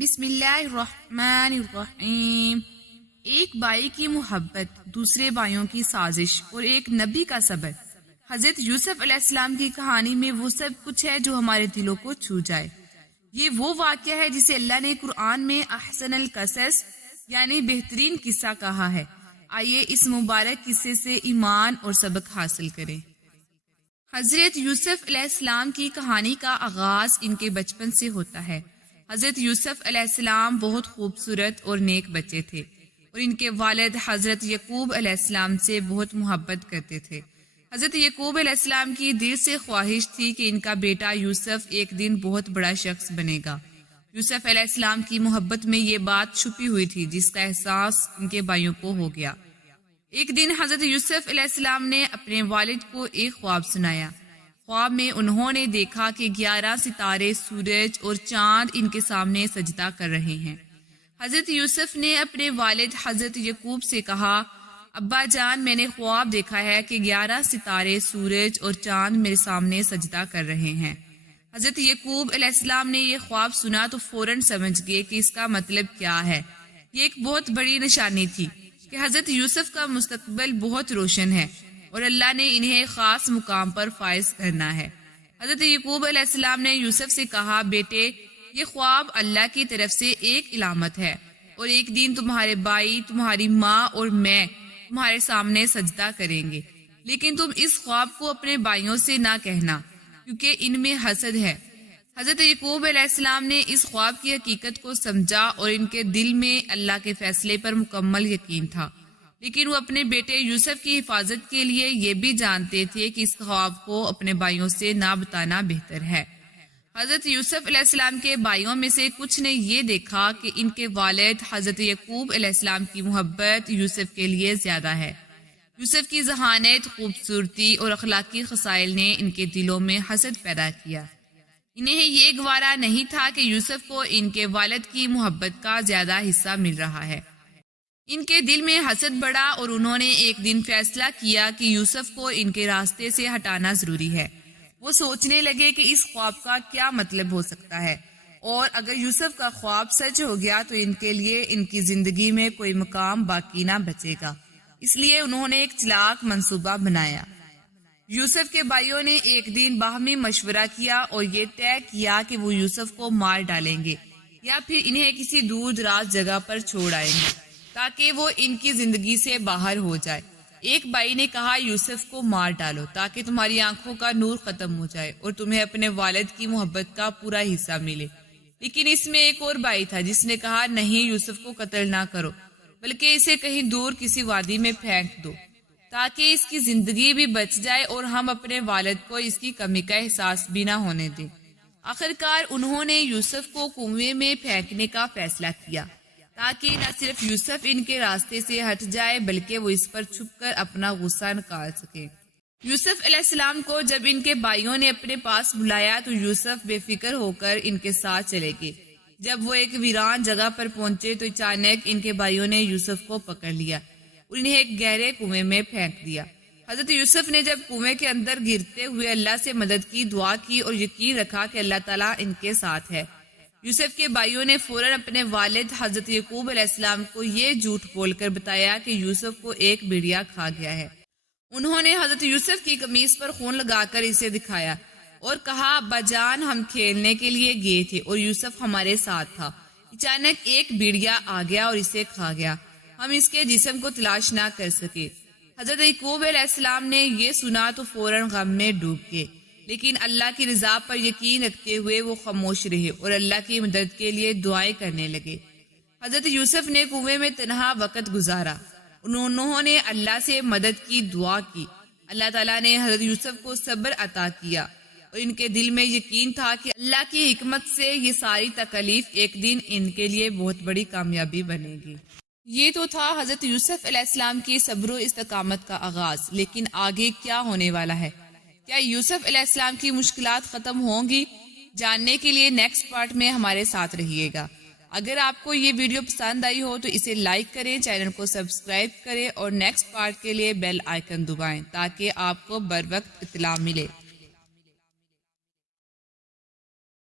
بسم اللہ الرحمن الرحیم۔ ایک بھائی کی محبت، دوسرے بھائیوں کی سازش اور ایک نبی کا صبر۔ حضرت یوسف علیہ السلام کی کہانی میں وہ سب کچھ ہے جو ہمارے دلوں کو چھو جائے۔ یہ وہ واقعہ ہے جسے اللہ نے قرآن میں احسن القصص یعنی بہترین قصہ کہا ہے۔ آئیے اس مبارک قصے سے ایمان اور سبق حاصل کریں۔ حضرت یوسف علیہ السلام کی کہانی کا آغاز ان کے بچپن سے ہوتا ہے۔ حضرت یوسف علیہ السلام بہت خوبصورت اور نیک بچے تھے اور ان کے والد حضرت یعقوب علیہ السلام سے بہت محبت کرتے تھے۔ حضرت یعقوب علیہ السلام کی دل سے خواہش تھی کہ ان کا بیٹا یوسف ایک دن بہت بڑا شخص بنے گا۔ یوسف علیہ السلام کی محبت میں یہ بات چھپی ہوئی تھی جس کا احساس ان کے بھائیوں کو ہو گیا۔ ایک دن حضرت یوسف علیہ السلام نے اپنے والد کو ایک خواب سنایا۔ خواب میں انہوں نے دیکھا کہ 11 ستارے، سورج اور چاند ان کے سامنے سجدہ کر رہے ہیں۔ حضرت یوسف نے اپنے والد حضرت یعقوب سے کہا، ابا جان، میں نے خواب دیکھا ہے کہ 11 ستارے، سورج اور چاند میرے سامنے سجدہ کر رہے ہیں۔ حضرت یعقوب علیہ السلام نے یہ خواب سنا تو فوراً سمجھ گئے کہ اس کا مطلب کیا ہے۔ یہ ایک بہت بڑی نشانی تھی کہ حضرت یوسف کا مستقبل بہت روشن ہے اور اللہ نے انہیں خاص مقام پر فائز کرنا ہے۔ حضرت یعقوب علیہ السلام نے یوسف سے کہا، بیٹے، یہ خواب اللہ کی طرف سے ایک علامت ہے اور ایک دن تمہارے بھائی، تمہاری ماں اور میں تمہارے سامنے سجدہ کریں گے، لیکن تم اس خواب کو اپنے بھائیوں سے نہ کہنا کیونکہ ان میں حسد ہے۔ حضرت یعقوب علیہ السلام نے اس خواب کی حقیقت کو سمجھا اور ان کے دل میں اللہ کے فیصلے پر مکمل یقین تھا، لیکن وہ اپنے بیٹے یوسف کی حفاظت کے لیے یہ بھی جانتے تھے کہ اس خواب کو اپنے بھائیوں سے نہ بتانا بہتر ہے۔ حضرت یوسف علیہ السلام کے بھائیوں میں سے کچھ نے یہ دیکھا کہ ان کے والد حضرت یعقوب علیہ السلام کی محبت یوسف کے لیے زیادہ ہے۔ یوسف کی ذہانت، خوبصورتی اور اخلاقی خصائل نے ان کے دلوں میں حسد پیدا کیا۔ انہیں یہ گوارا نہیں تھا کہ یوسف کو ان کے والد کی محبت کا زیادہ حصہ مل رہا ہے۔ ان کے دل میں حسد بڑھا اور انہوں نے ایک دن فیصلہ کیا کہ یوسف کو ان کے راستے سے ہٹانا ضروری ہے۔ وہ سوچنے لگے کہ اس خواب کا کیا مطلب ہو سکتا ہے، اور اگر یوسف کا خواب سچ ہو گیا تو ان کے لیے ان کی زندگی میں کوئی مقام باقی نہ بچے گا۔ اس لیے انہوں نے ایک چلاک منصوبہ بنایا۔ یوسف کے بھائیوں نے ایک دن باہمی مشورہ کیا اور یہ طے کیا کہ وہ یوسف کو مار ڈالیں گے یا پھر انہیں کسی دور دراز جگہ پر چھوڑ آئیں گے تاکہ وہ ان کی زندگی سے باہر ہو جائے۔ ایک بھائی نے کہا، یوسف کو مار ڈالو تاکہ تمہاری آنکھوں کا نور ختم ہو جائے اور تمہیں اپنے والد کی محبت کا پورا حصہ ملے۔ لیکن اس میں ایک اور بھائی تھا جس نے کہا، نہیں، یوسف کو قتل نہ کرو بلکہ اسے کہیں دور کسی وادی میں پھینک دو تاکہ اس کی زندگی بھی بچ جائے اور ہم اپنے والد کو اس کی کمی کا احساس بھی نہ ہونے دیں۔ آخرکار انہوں نے یوسف کو کنویں میں پھینکنے کا فیصلہ کیا تاکہ نہ صرف یوسف ان کے راستے سے ہٹ جائے بلکہ وہ اس پر چھپ کر اپنا غصہ نکال سکے۔ یوسف علیہ السلام کو جب ان کے بھائیوں نے اپنے پاس بلایا تو یوسف بے فکر ہو کر ان کے ساتھ چلے گئے۔ جب وہ ایک ویران جگہ پر پہنچے تو اچانک ان کے بھائیوں نے یوسف کو پکڑ لیا اور انہیں ایک گہرے کنویں میں پھینک دیا۔ حضرت یوسف نے جب کنویں کے اندر گرتے ہوئے اللہ سے مدد کی دعا کی اور یقین رکھا کہ اللہ تعالیٰ ان کے ساتھ ہے، یوسف کے بھائیوں نے فوراً اپنے والد حضرت یعقوب علیہ السلام کو یہ جھوٹ بول کر بتایا کہ یوسف کو ایک بھیڑیا کھا گیا ہے۔ انہوں نے حضرت یوسف کی قمیص پر خون لگا کر اسے دکھایا اور کہا، ابا جان، ہم کھیلنے کے لیے گئے تھے اور یوسف ہمارے ساتھ تھا۔ اچانک ایک بھیڑیا آ گیا اور اسے کھا گیا۔ ہم اس کے جسم کو تلاش نہ کر سکے۔ حضرت یعقوب علیہ السلام نے یہ سنا تو فوراً غم میں ڈوب گئے، لیکن اللہ کی رضا پر یقین رکھتے ہوئے وہ خاموش رہے اور اللہ کی مدد کے لیے دعائیں کرنے لگے۔ حضرت یوسف نے کنویں میں تنہا وقت گزارا۔ انہوں نے اللہ سے مدد کی دعا کی۔ اللہ تعالیٰ نے حضرت یوسف کو صبر عطا کیا اور ان کے دل میں یقین تھا کہ اللہ کی حکمت سے یہ ساری تکالیف ایک دن ان کے لیے بہت بڑی کامیابی بنے گی۔ یہ تو تھا حضرت یوسف علیہ السلام کی صبر و استقامت کا آغاز، لیکن آگے کیا ہونے والا ہے؟ کیا یوسف علیہ السلام کی مشکلات ختم ہوں گی؟ جاننے کے لیے نیکسٹ پارٹ میں ہمارے ساتھ رہیے گا۔ اگر آپ کو یہ ویڈیو پسند آئی ہو تو اسے لائک کریں، چینل کو سبسکرائب کریں اور نیکسٹ پارٹ کے لیے بیل آئیکن دبائیں تاکہ آپ کو بر وقت اطلاع ملے۔